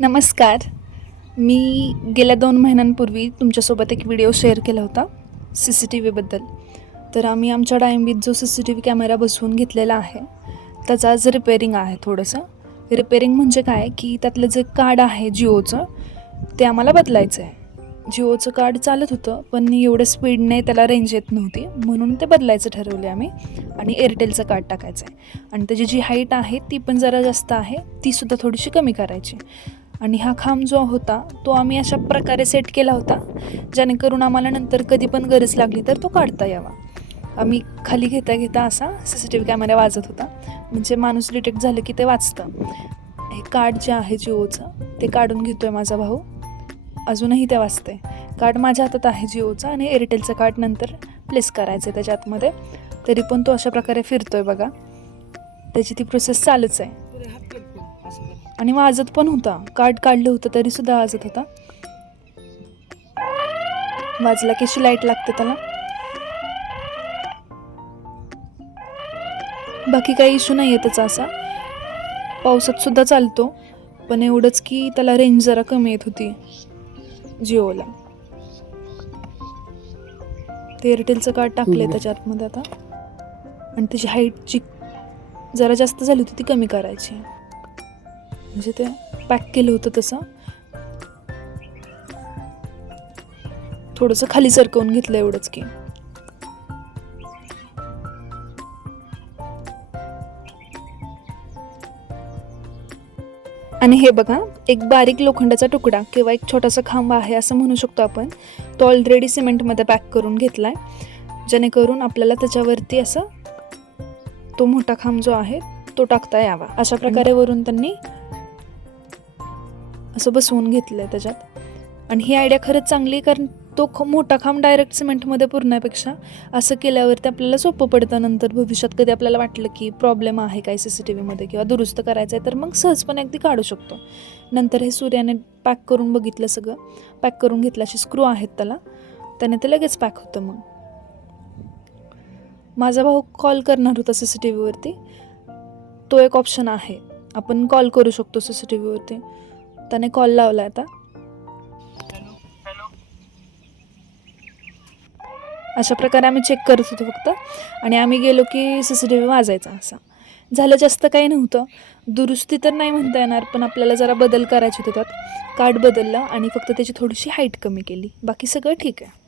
नमस्कार. मी गेल्या दोन महिन्यांपूर्वी तुमच्यासोबत एक व्हिडिओ शेअर केला होता सी सी टी व्हीबद्दल तर आम्ही आमच्या डायंबीत जो C C T V camera बसवून घेतलेला आहे त्याचं आज रिपेअरिंग आहे थोडंसं. रिपेअरिंग म्हणजे काय? की त्यातलं जे कार्ड आहे जिओचं ते आम्हाला बदलायचं आहे जिओचं कार्ड चालत होतं पण एवढं स्पीडने त्याला रेंज येत नव्हती म्हणून ते बदलायचं ठरवले आम्ही आणि एअरटेलचं कार्ड टाकायचं आहे आणि त्याची जी हाईट आहे ती पण जरा जास्त आहे तीसुद्धा थोडीशी कमी करायची. आणि हा खांब जो होता तो आम्ही अशा प्रकारे सेट केला होता जेणेकरून आम्हाला नंतर कधी पण गरज लागली तर तो काढता यावा. आम्ही खाली घेता घेता असा C C T V camera वाजत होता. म्हणजे माणूस डिटेक्ट झालं की ते वाचतं. हे कार्ड जे आहे जिओचं ते काढून घेतो आहे माझा भाऊ. अजूनही ते वाचते कार्ड माझ्या हातात आहे जिओचं आणि एअरटेलचं कार्ड नंतर प्लेस करायचं आहे त्याच्या आतमध्ये तरी पण तो अशा प्रकारे फिरतो आहे बघा. त्याची ती प्रोसेस चालूच आहे. आणि वाजत पण होता. कार्ड काढलं होतं तरी सुद्धा वाजत होता. वाजला की अशी लाइट लागते त्याला. बाकी काही इश्यू नाही आहे त्याचा असा. पावसात सुद्धा चालतो पण एवढंच की त्याला रेंज जरा कमी येत होती जिओला. ते एअरटेलचं कार्ड टाकलं त्याच्या आतमध्ये आता. आणि त्याची हाईट जी जरा जास्त झाली होती ती कमी करायची. म्हणजे ते पॅक केलं होतं तसं. थोडंसं खाली सरकवून घेतलं एवढंच की. आणि हे बघा एक बारीक लोखंडाचा तुकडा किंवा एक छोटासा खांब आहे असं म्हणू शकतो आपण. तो ऑलरेडी सिमेंटमध्ये पॅक करून घेतला आहे जेणेकरून आपल्याला त्याच्यावरती असं तो मोठा खांब जो आहे तो टाकता यावा. अशा प्रकारे वरून त्यांनी असं बसवून घेतलं आहे त्याच्यात. आणि ही आयडिया खरंच चांगली कारण तो ख मोठा खांब डायरेक्ट सिमेंटमध्ये पुरण्यापेक्षा असं केल्यावरती आपल्याला सोपं पडतं नंतर भविष्यात. कधी आपल्याला वाटलं की प्रॉब्लेम आहे काय सी सी टी व्हीमध्ये किंवा दुरुस्त करायचं आहे तर मग सहजपणे अगदी काढू शकतो. नंतर हे सूर्याने पॅक करून बघितलं सगळं. पॅक करून घेतलं असे स्क्रू आहेत त्याला. त्याने ते लगेच पॅक होतं मग. माझा भाऊ कॉल करणार होता सी सी टी व्हीवरती तो एक ऑप्शन आहे. आपण कॉल करू शकतो सी सी टी व्हीवरती त्याने कॉल लावला आता. अशा प्रकारे आम्ही चेक करत होतो फक्त. आणि आम्ही गेलो की सी सी टी व्ही वाजायचा असा. झालं जास्त काही नव्हतं. दुरुस्ती तर नाही म्हणता येणार पण आपल्याला जरा बदल करायचे होते त्यात. कार्ड बदललं आणि फक्त त्याची थोडीशी हाईट कमी केली. बाकी सगळं ठीक आहे.